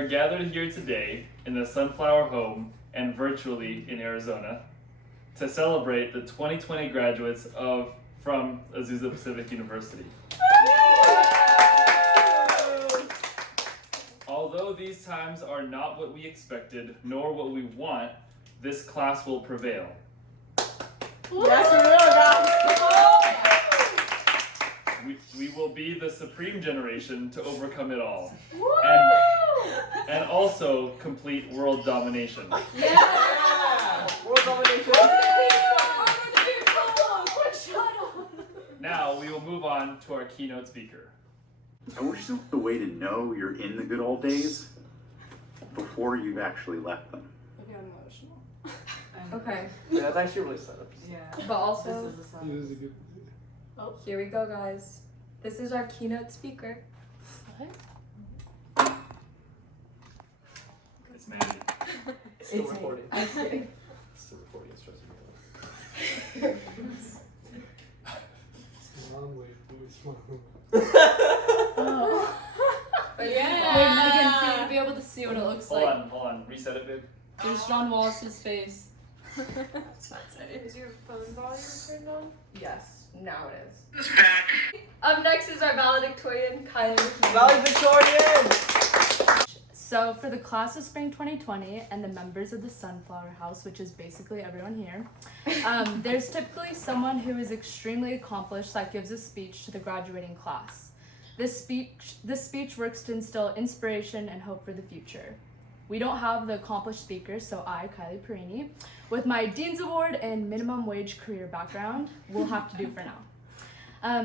are gathered here today in the Sunflower Home and virtually in Arizona to celebrate the 2020 graduates from Azusa Pacific University. Although these times are not what we expected, nor what we want, this class will prevail. Yes, we will, guys. We will be the supreme generation to overcome it all. Woo! And also complete world domination. Yeah! World domination. Now we will move on to our keynote speaker. I wish there was a way to know you're in the good old days before you've actually left them. Okay, I'm emotional. Okay, Yeah, that's actually really set up. Yeah. but also, This is a sign. here we go, guys. This is our keynote speaker. It's Mandy. It's still recording. I'm kidding. It's still recording. It's stressing me out. Yeah. Wait, Megan, for you to be able to see what it looks Hold like. on. Reset it, babe. There's John Wallace's face. Is your phone volume turned on? Yes, now it is. Up next is our valedictorian, Kylie. Valedictorian! So for the class of spring 2020 and the members of the Sunflower House, which is basically everyone here, there's typically someone who is extremely accomplished that gives a speech to the graduating class. This speech works to instill inspiration and hope for the future. We don't have the accomplished speaker, so I, Kylie Perini, with my Dean's Award and minimum wage career background, will have to do for now.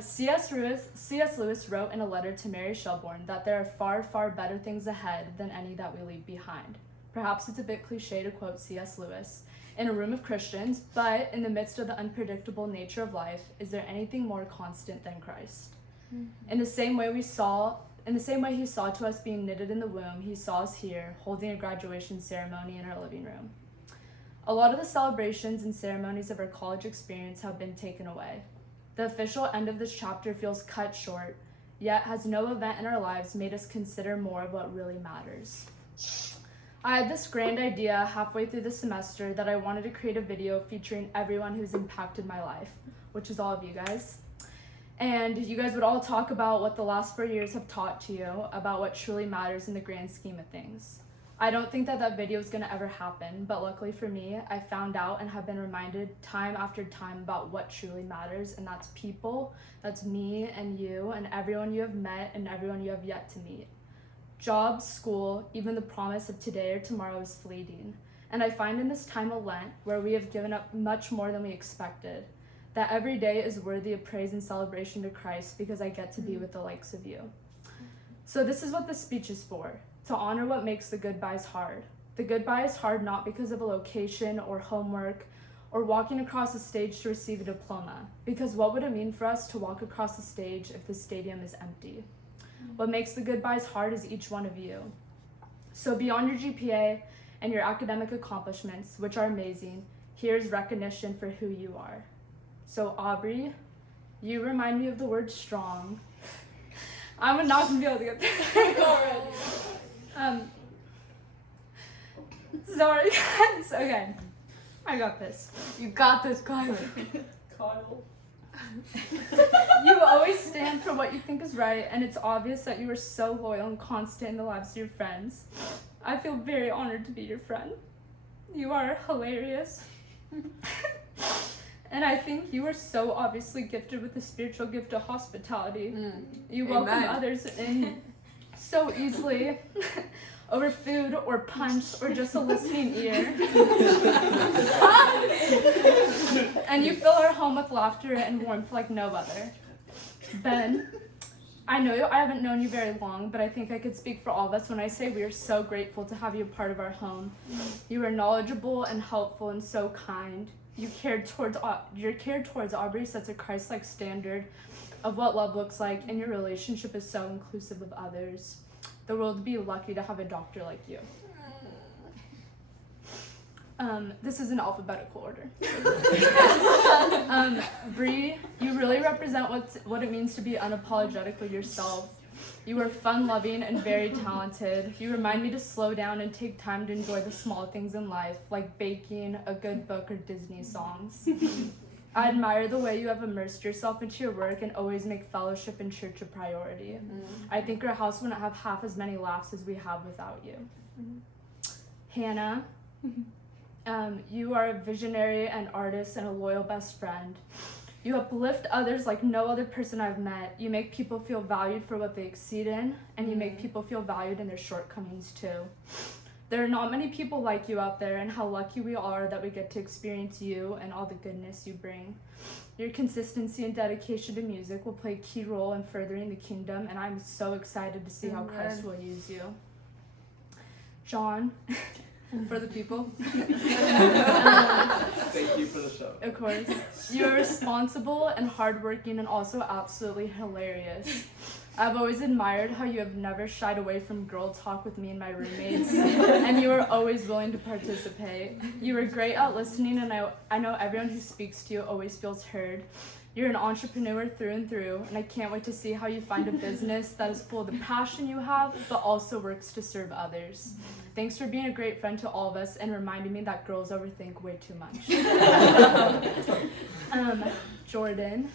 C.S. Lewis wrote in a letter to Mary Shelbourne that there are far, far better things ahead than any that we leave behind. Perhaps it's a bit cliche to quote C.S. Lewis in a room of Christians, but in the midst of the unpredictable nature of life, is there anything more constant than Christ? In the same way he saw to us being knitted in the womb, he saw us here, holding a graduation ceremony in our living room. A lot of the celebrations and ceremonies of our college experience have been taken away. The official end of this chapter feels cut short, yet has no event in our lives made us consider more of what really matters. I had this grand idea halfway through the semester that I wanted to create a video featuring everyone who's impacted my life, which is all of you guys. And you guys would all talk about what the last 4 years have taught to you, about what truly matters in the grand scheme of things. I don't think that video is going to ever happen, but luckily for me, I found out and have been reminded time after time about what truly matters, and that's people, that's me and you and everyone you have met and everyone you have yet to meet. Jobs, school, even the promise of today or tomorrow is fleeting. And I find in this time of Lent, where we have given up much more than we expected, that every day is worthy of praise and celebration to Christ because I get to be with the likes of you. So this is what this speech is for, to honor what makes the goodbyes hard. The goodbye is hard not because of a location or homework or walking across a stage to receive a diploma, because what would it mean for us to walk across the stage if the stadium is empty? What makes the goodbyes hard is each one of you. So beyond your GPA and your academic accomplishments, which are amazing, here's recognition for who you are. So Aubrey, you remind me of the word strong. I'm not gonna be able to get there already. Sorry guys, okay. I got this. You got this, Kylie. Kyle. You always stand for what you think is right, and it's obvious that you are so loyal and constant in the lives of your friends. I feel very honored to be your friend. You are hilarious. And I think you are so obviously gifted with the spiritual gift of hospitality. You welcome Amen. others in so easily over food or punch or just a listening ear. And you fill our home with laughter and warmth like no other. Ben, I know I haven't known you very long, but I think I could speak for all of us when I say we are so grateful to have you a part of our home. You are knowledgeable and helpful and so kind. Your care towards Aubrey sets a Christ-like standard of what love looks like, and your relationship is so inclusive of others. The world would be lucky to have a doctor like you. This is in alphabetical order. Bree, you really represent what it means to be unapologetically yourself. You are fun-loving and very talented. You remind me to slow down and take time to enjoy the small things in life, like baking, a good book, or Disney songs. I admire the way you have immersed yourself into your work and always make fellowship and church a priority. I think our house wouldn't have half as many laughs as we have without you. Hannah, you are a visionary and artist and a loyal best friend. You uplift others like no other person I've met. You make people feel valued for what they exceed in, and you make people feel valued in their shortcomings too. There are not many people like you out there, and how lucky we are that we get to experience you and all the goodness you bring. Your consistency and dedication to music will play a key role in furthering the kingdom, and I'm so excited to see how Christ will use you. John, for the people. Thank you for the show. Of course. You're responsible and hardworking and also absolutely hilarious. I've always admired how you have never shied away from girl talk with me and my roommates, and you are always willing to participate. You are great at listening, and I know everyone who speaks to you always feels heard. You're an entrepreneur through and through, and I can't wait to see how you find a business that is full of the passion you have, but also works to serve others. Thanks for being a great friend to all of us and reminding me that girls overthink way too much. Jordan,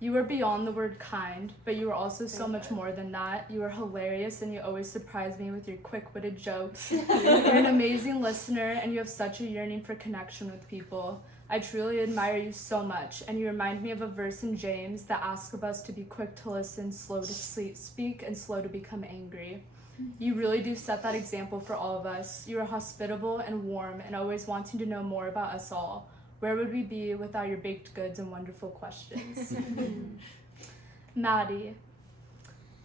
you are beyond the word kind, but you are also so much more than that. You are hilarious and you always surprise me with your quick-witted jokes. You're an amazing listener and you have such a yearning for connection with people. I truly admire you so much, and you remind me of a verse in James that asks of us to be quick to listen, slow to speak, and slow to become angry. You really do set that example for all of us. You are hospitable and warm and always wanting to know more about us all. Where would we be without your baked goods and wonderful questions? Maddie,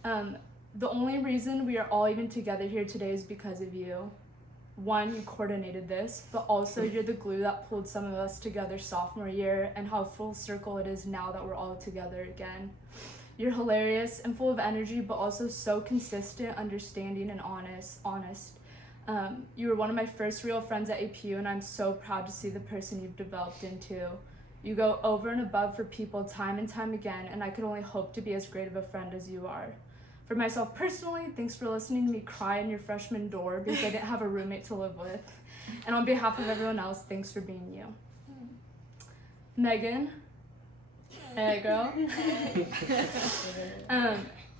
the only reason we are all even together here today is because of you. One, you coordinated this, but also you're the glue that pulled some of us together sophomore year, and how full circle it is now that we're all together again. You're hilarious and full of energy, but also so consistent, understanding, and honest. You were one of my first real friends at APU, and I'm so proud to see the person you've developed into. You go over and above for people time and time again, and I could only hope to be as great of a friend as you are. For myself personally, thanks for listening to me cry in your freshman door because I didn't have a roommate to live with. And on behalf of everyone else, thanks for being you. Megan. Hey, girl.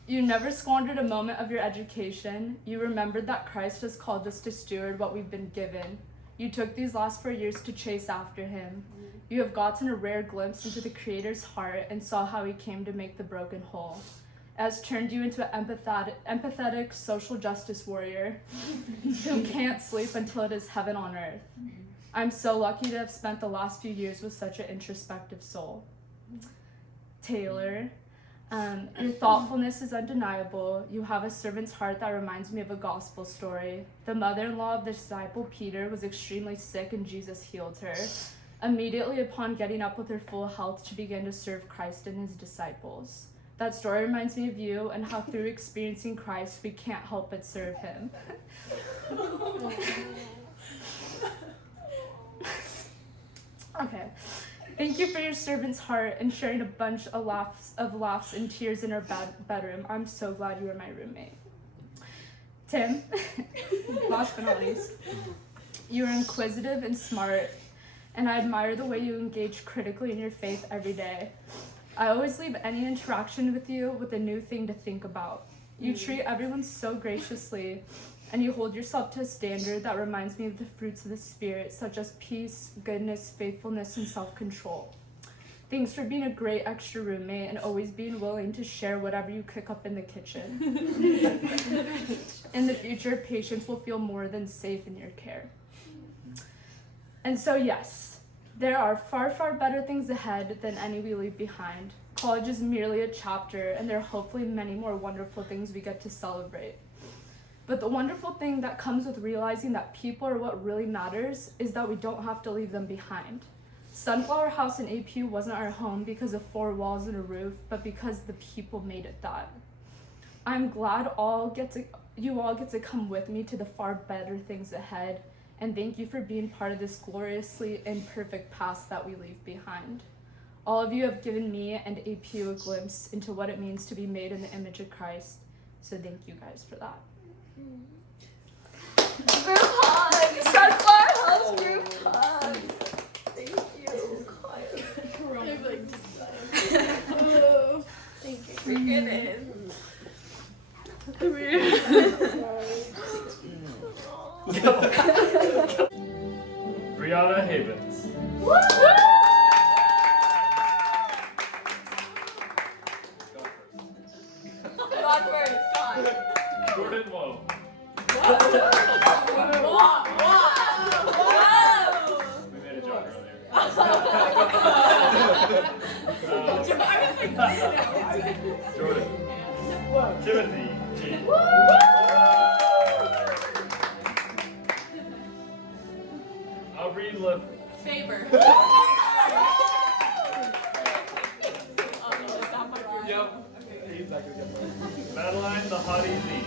You never squandered a moment of your education. You remembered that Christ has called us to steward what we've been given. You took these last 4 years to chase after him. You have gotten a rare glimpse into the Creator's heart and saw how he came to make the broken whole. It has turned you into an empathetic social justice warrior who can't sleep until it is heaven on earth. I'm so lucky to have spent the last few years with such an introspective soul. Taylor, your thoughtfulness is undeniable. You have a servant's heart that reminds me of a gospel story. The mother-in-law of the disciple Peter was extremely sick and Jesus healed her. Immediately upon getting up with her full health, she began to serve Christ and his disciples. That story reminds me of you and how through experiencing Christ, we can't help but serve him. Okay. Thank you for your servant's heart and sharing a bunch of laughs and tears in our bedroom. I'm so glad you were my roommate. Tim, last but not least, you are inquisitive and smart, and I admire the way you engage critically in your faith every day. I always leave any interaction with you with a new thing to think about. You treat everyone so graciously, and you hold yourself to a standard that reminds me of the fruits of the Spirit, such as peace, goodness, faithfulness, and self-control. Thanks for being a great extra roommate and always being willing to share whatever you cook up in the kitchen. In the future, patients will feel more than safe in your care. And so, yes, there are far, far better things ahead than any we leave behind. College is merely a chapter, and there are hopefully many more wonderful things we get to celebrate. But the wonderful thing that comes with realizing that people are what really matters is that we don't have to leave them behind. Sunflower House in APU wasn't our home because of 4 walls and a roof, but because the people made it that. I'm glad you all get to come with me to the far better things ahead, and thank you for being part of this gloriously imperfect past that we leave behind. All of you have given me and APU a glimpse into what it means to be made in the image of Christ. So thank you guys for that. Group hug! Sunflower House group hug! Thank you. Thank you for getting. Brianna Havens. God first. Jordan Woe. We made a joke earlier. Jordan. Timothy G. Aubrey Favor. Yep. He's not gonna get one. Madeline the Hottie Lee.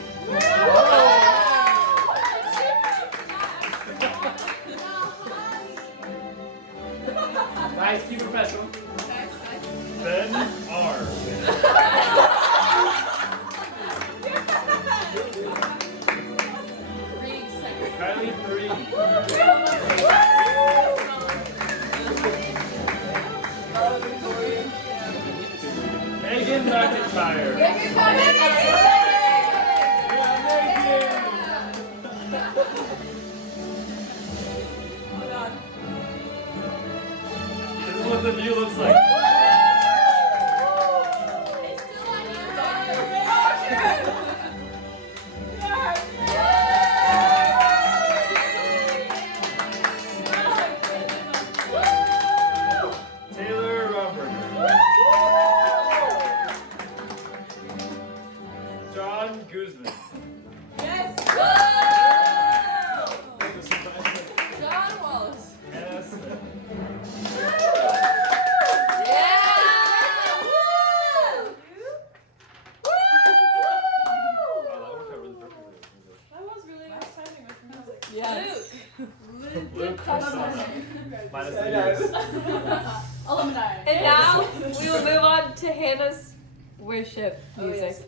Nice, keep it professional. Ben R. Kylie Marie. Megan McIntyre. This is what the view looks like. Taylor Romberger. John Guzman. John Wallace. Anna Smith. Oh, that worked out really perfectly. That was really exciting with music. Yes. Luke Persona. Minus the years. Alumni. And now we will move on to Hannah's worship music.